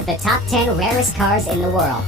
of the top 10 rarest cars in the world.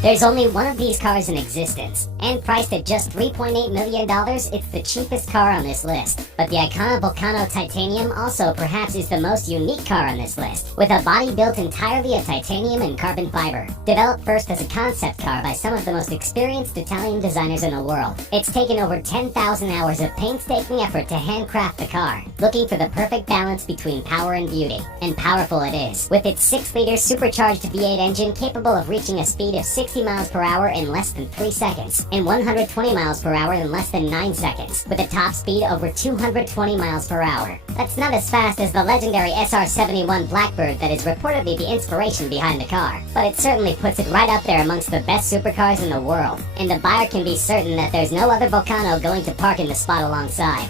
There's only one of these cars in existence, and priced at just $3.8 million, it's the cheapest car on this list. But the Icona Vulcano Titanium also perhaps is the most unique car on this list, with a body built entirely of titanium and carbon fiber. Developed first as a concept car by some of the most experienced Italian designers in the world, it's taken over 10,000 hours of painstaking effort to handcraft the car, looking for the perfect balance between power and beauty. And powerful it is, with its 6-liter supercharged V8 engine capable of reaching a speed of 60 miles per hour in less than 3 seconds, and 120 miles per hour in less than 9 seconds, with a top speed over 220 miles per hour. That's not as fast as the legendary SR-71 Blackbird that is reportedly the inspiration behind the car, but it certainly puts it right up there amongst the best supercars in the world, and the buyer can be certain that there's no other Vulcano going to park in the spot alongside.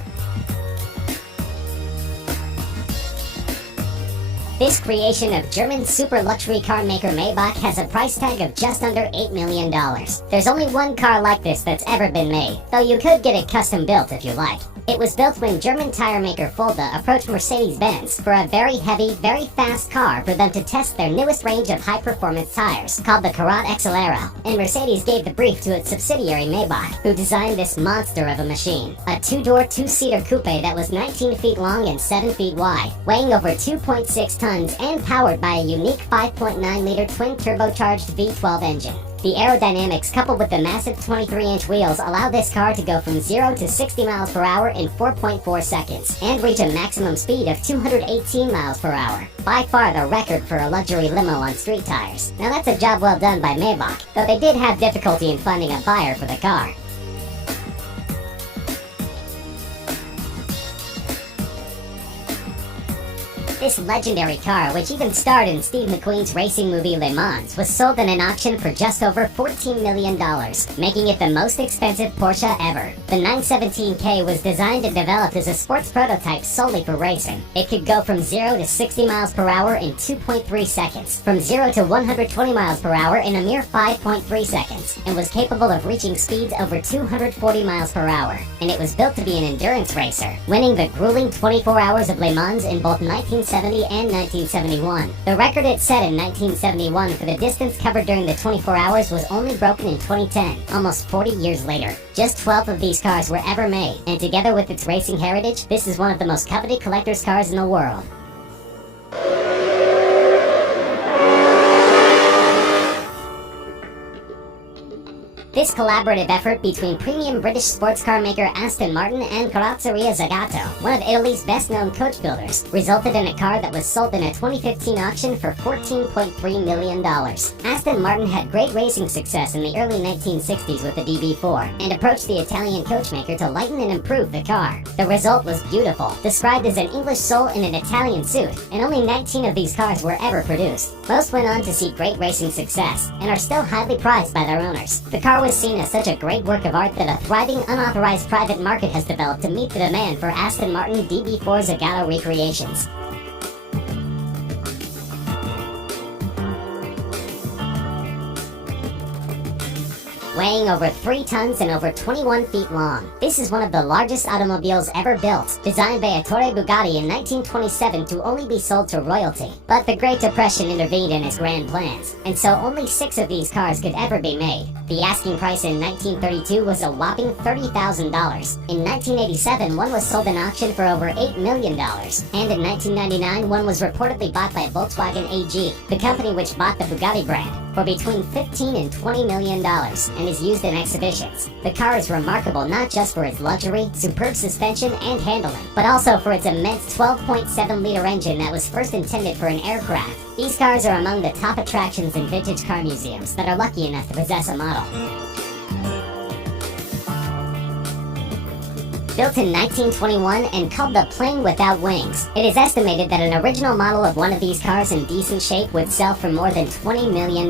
This creation of German super luxury car maker Maybach has a price tag of just under $8 million. There's only one car like this that's ever been made, though you could get it custom built if you like. It was built when German tire maker Fulda approached Mercedes-Benz for a very heavy, very fast car for them to test their newest range of high-performance tires, called the Karat XLero, and Mercedes gave the brief to its subsidiary Maybach, who designed this monster of a machine. A 2-door, 2-seater coupe that was 19 feet long and 7 feet wide, weighing over 2.6 tons and powered by a unique 5.9-liter twin-turbocharged V12 engine. The aerodynamics coupled with the massive 23-inch wheels allow this car to go from 0 to 60 miles per hour in 4.4 seconds and reach a maximum speed of 218 miles per hour, by far the record for a luxury limo on street tires. Now that's a job well done by Maybach, though they did have difficulty in finding a buyer for the car. This legendary car, which even starred in Steve McQueen's racing movie Le Mans, was sold in an auction for just over $14 million, making it the most expensive Porsche ever. The 917K was designed and developed as a sports prototype solely for racing. It could go from 0 to 60 miles per hour in 2.3 seconds, from 0 to 120 miles per hour in a mere 5.3 seconds, and was capable of reaching speeds over 240 miles per hour. And it was built to be an endurance racer, winning the grueling 24 hours of Le Mans in both 1970 and 1971. The record it set in 1971 for the distance covered during the 24 hours was only broken in 2010, almost 40 years later. Just 12 of these cars were ever made, and together with its racing heritage, this is one of the most coveted collector's cars in the world. This collaborative effort between premium British sports car maker Aston Martin and Carrozzeria Zagato, one of Italy's best-known coach builders, resulted in a car that was sold in a 2015 auction for $14.3 million. Aston Martin had great racing success in the early 1960s with the DB4, and approached the Italian coachmaker to lighten and improve the car. The result was beautiful, described as an English soul in an Italian suit, and only 19 of these cars were ever produced. Most went on to see great racing success, and are still highly prized by their owners. The car was seen as such a great work of art that a thriving unauthorized private market has developed to meet the demand for Aston Martin DB4 Zagato recreations. Weighing over 3 tons and over 21 feet long. This is one of the largest automobiles ever built, designed by Ettore Bugatti in 1927 to only be sold to royalty. But the Great Depression intervened in his grand plans, and so only 6 of these cars could ever be made. The asking price in 1932 was a whopping $30,000. In 1987, one was sold in auction for over $8 million. And in 1999, one was reportedly bought by Volkswagen AG, the company which bought the Bugatti brand, for between $15 and $20 million, and is used in exhibitions. The car is remarkable not just for its luxury, superb suspension, and handling, but also for its immense 12.7-liter engine that was first intended for an aircraft. These cars are among the top attractions in vintage car museums that are lucky enough to possess a model. Built in 1921 and called the Plane Without Wings, it is estimated that an original model of one of these cars in decent shape would sell for more than $20 million.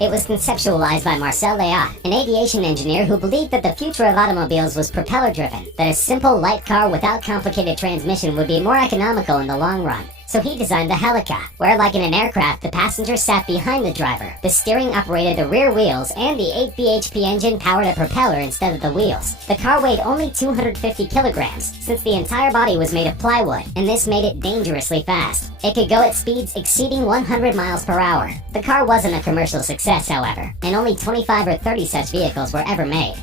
It was conceptualized by Marcel Léat, an aviation engineer who believed that the future of automobiles was propeller-driven, that a simple, light car without complicated transmission would be more economical in the long run. So he designed the Helica, where like in an aircraft, the passenger sat behind the driver. The steering operated the rear wheels, and the 8 bhp engine powered a propeller instead of the wheels. The car weighed only 250 kilograms, since the entire body was made of plywood, and this made it dangerously fast. It could go at speeds exceeding 100 miles per hour. The car wasn't a commercial success, however, and only 25 or 30 such vehicles were ever made.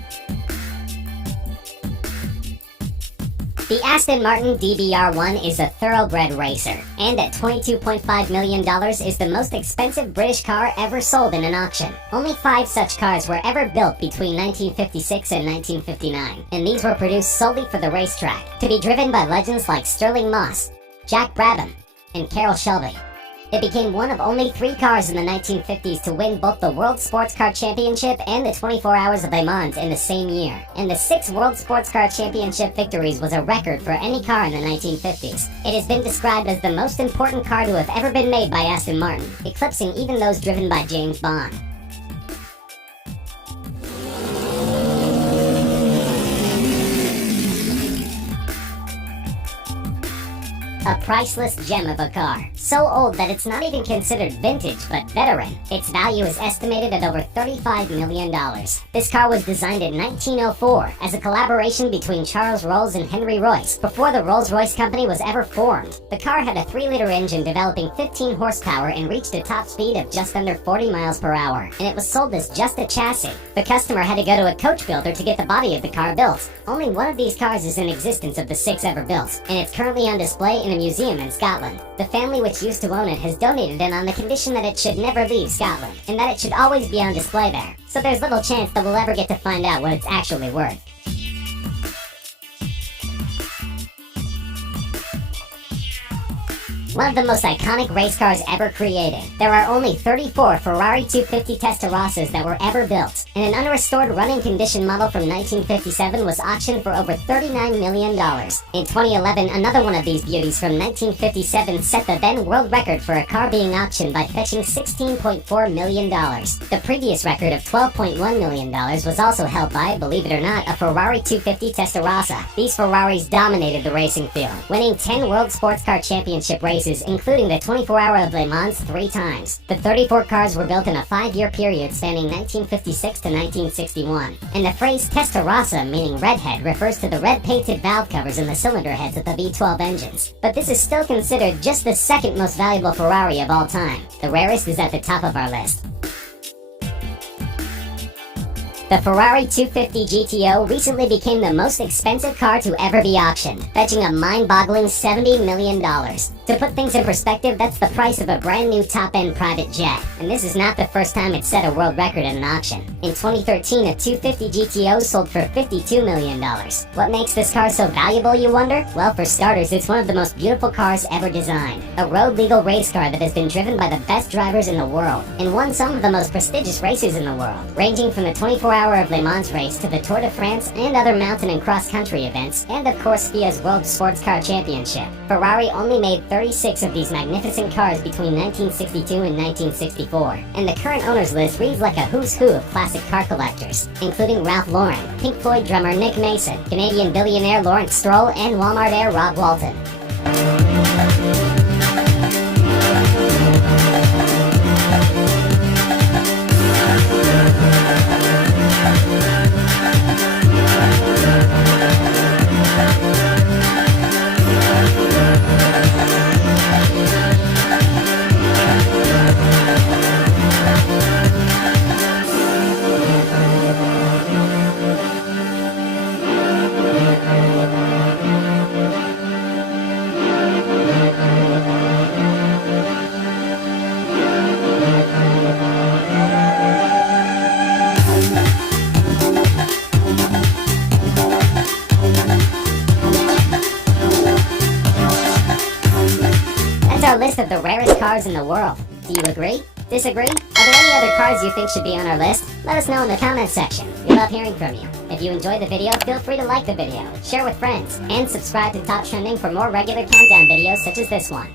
The Aston Martin DBR1 is a thoroughbred racer, and at $22.5 million is the most expensive British car ever sold in an auction. Only 5 such cars were ever built between 1956 and 1959, and these were produced solely for the racetrack, to be driven by legends like Stirling Moss, Jack Brabham, and Carroll Shelby. It became one of only 3 cars in the 1950s to win both the World Sports Car Championship and the 24 Hours of Le Mans in the same year. And the 6 World Sports Car Championship victories was a record for any car in the 1950s. It has been described as the most important car to have ever been made by Aston Martin, eclipsing even those driven by James Bond. A priceless gem of a car. So old that it's not even considered vintage, but veteran. Its value is estimated at over $35 million. This car was designed in 1904 as a collaboration between Charles Rolls and Henry Royce, before the Rolls-Royce company was ever formed. The car had a 3-liter engine developing 15 horsepower and reached a top speed of just under 40 miles per hour, and it was sold as just a chassis. The customer had to go to a coach builder to get the body of the car built. Only one of these cars is in existence of the 6 ever built, and it's currently on display in a museum in Scotland. The family which used to own it has donated it on the condition that it should never leave Scotland, and that it should always be on display there. So there's little chance that we'll ever get to find out what it's actually worth. One of the most iconic race cars ever created. There are only 34 Ferrari 250 Testarossas that were ever built, and an unrestored running condition model from 1957 was auctioned for over $39 million. In 2011, another one of these beauties from 1957 set the then world record for a car being auctioned by fetching $16.4 million. The previous record of $12.1 million was also held by, believe it or not, a Ferrari 250 Testarossa. These Ferraris dominated the racing field, winning 10 World Sports Car Championship races, including the 24 Hour of Le Mans 3 times. The 34 cars were built in a 5-year period spanning 1956 to 1961. And the phrase Testarossa, meaning redhead, refers to the red-painted valve covers in the cylinder heads of the V12 engines. But this is still considered just the second most valuable Ferrari of all time. The Rarest is at the top of our list. The Ferrari 250 GTO recently became the most expensive car to ever be auctioned, fetching a mind-boggling $70 million. To put things in perspective, that's the price of a brand new top-end private jet. And this is not the first time it set a world record at an auction. In 2013, a 250 GTO sold for $52 million. What makes this car so valuable, you wonder? Well, for starters, it's one of the most beautiful cars ever designed. A road-legal race car that has been driven by the best drivers in the world, and won some of the most prestigious races in the world, ranging from the 24 Hour of Le Mans race to the Tour de France and other mountain and cross-country events, and of course FIA's World Sports Car Championship. Ferrari only made 36 of these magnificent cars between 1962 and 1964, and the current owners list reads like a who's who of classic car collectors, including Ralph Lauren, Pink Floyd drummer Nick Mason, Canadian billionaire Lawrence Stroll, and Walmart heir Rob Walton. Our list of the rarest cars in the world. Do you agree? Disagree? Are there any other cars you think should be on our list? Let us know in the comments section. We love hearing from you. If you enjoyed the video, feel free to like the video, share with friends, and subscribe to Top Trending for more regular countdown videos such as this one.